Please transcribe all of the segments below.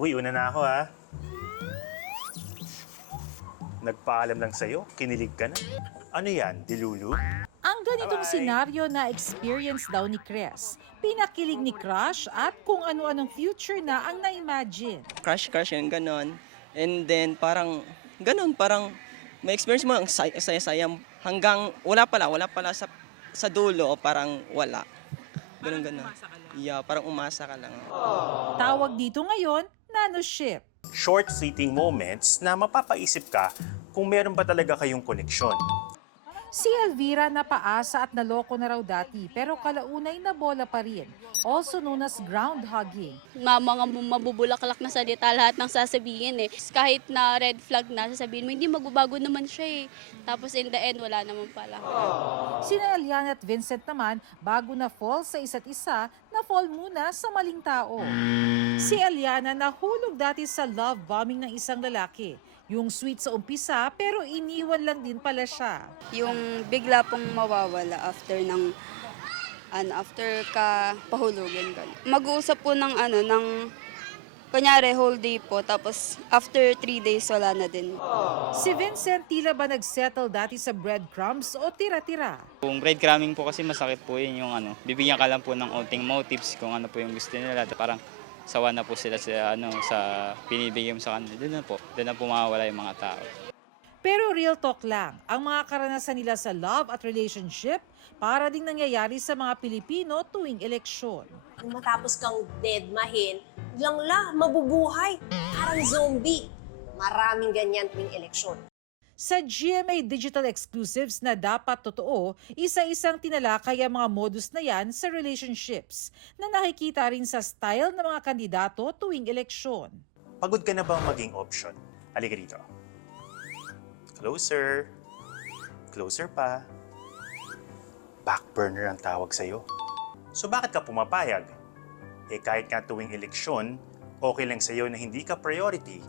Uy, una na ako ha. Nagpaalam lang sa'yo, kinilig ka na. Ano yan, dilulu? Ang ganitong Bye-bye. senaryo na experience daw ni Cres, pinakilig ni Crush at kung ano-anong future na ang na-imagine. Crush yung ganon. And then parang ganon, parang may experience mo ang saya-saya hanggang wala pala sa dulo, parang wala. Ganon. Yeah, parang umasa ka lang. Tawag dito ngayon, nanoship. Short fleeting moments na mapapaisip ka kung meron ba talaga kayong koneksyon. Si Elvira napaasa at naloko na raw dati pero kalaunay na bola pa rin, also known as ground hugging. Mga mabubulaklak na salita lahat ng sasabihin eh. Kahit na red flag na sasabihin mo, hindi magbabago naman siya eh. Tapos in the end, wala naman pala. Sina Eliana at Vincent naman, bago na fall sa isa't isa, na fall muna sa maling tao. Si Eliana nahulog dati sa love bombing ng isang lalaki. Yung sweet sa umpisa pero iniwan lang din pala siya. Yung bigla pong mawawala after ka pahulugan ka. Mag-uusap po ng kunyari whole day po, tapos after 3 days wala na din. Si Vincent tila ba nagsettle dati sa breadcrumbs o tira-tira? Kung breadcrumbing po kasi masakit po yun yung bibigyan ka lang po ng onting motives kung ano po yung gusto nila. Parang sawa na po sila sa pinibigay mo sa kanila. Doon na po mawawala yung mga tao. Pero real talk lang, ang mga karanasan nila sa love at relationship para ding nangyayari sa mga Pilipino tuwing eleksyon. Kung matapos kang deadmahin, biglang mabubuhay. Parang zombie. Maraming ganyan tuwing eleksyon. Sa GMA Digital Exclusives na dapat totoo, isa-isang tinalakay ang mga modus na yan sa relationships na nakikita rin sa style ng mga kandidato tuwing eleksyon. Pagod ka na bang maging option? Halika dito. Closer. Closer pa. Backburner ang tawag sa'yo. So bakit ka pumapayag? Kahit nga tuwing eleksyon, okay lang sa'yo na hindi ka priority.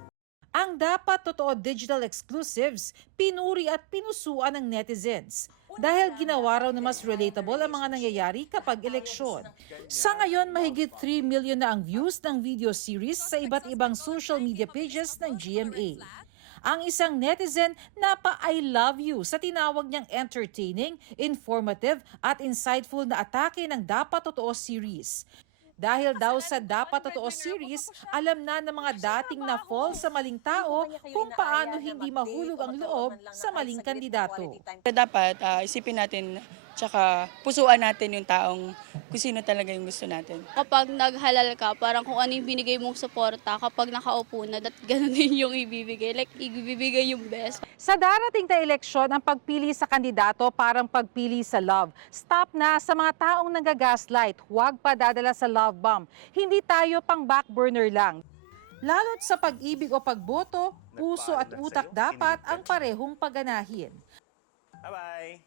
Ang dapat totoo digital exclusives, pinuri at pinusuan ng netizens dahil ginawa raw na mas relatable ang mga nangyayari kapag eleksyon. Sa ngayon, mahigit 3 million na ang views ng video series sa iba't ibang social media pages ng GMA. Ang isang netizen napa-I love you sa tinawag niyang entertaining, informative at insightful na atake ng Dapat Totoo series. Dahil daw sa Dapat Totoo series, alam na ng mga dating na-fall sa maling tao kung paano hindi mahulog ang loob sa maling kandidato. Dapat isipin natin, tsaka pusuan natin yung taong kung sino talaga yung gusto natin. Kapag naghalal ka, parang kung ano yung binigay mong suporta, kapag nakaupo na, ganun din yung ibibigay. Like, ibibigay yung best. Sa darating na eleksyon, ang pagpili sa kandidato parang pagpili sa love. Stop na sa mga taong nagagaslight. Huwag pa dadala sa love bomb. Hindi tayo pang backburner lang. Lalo't sa pag-ibig o pagboto, puso at utak dapat ang parehong pagganahin. Bye-bye!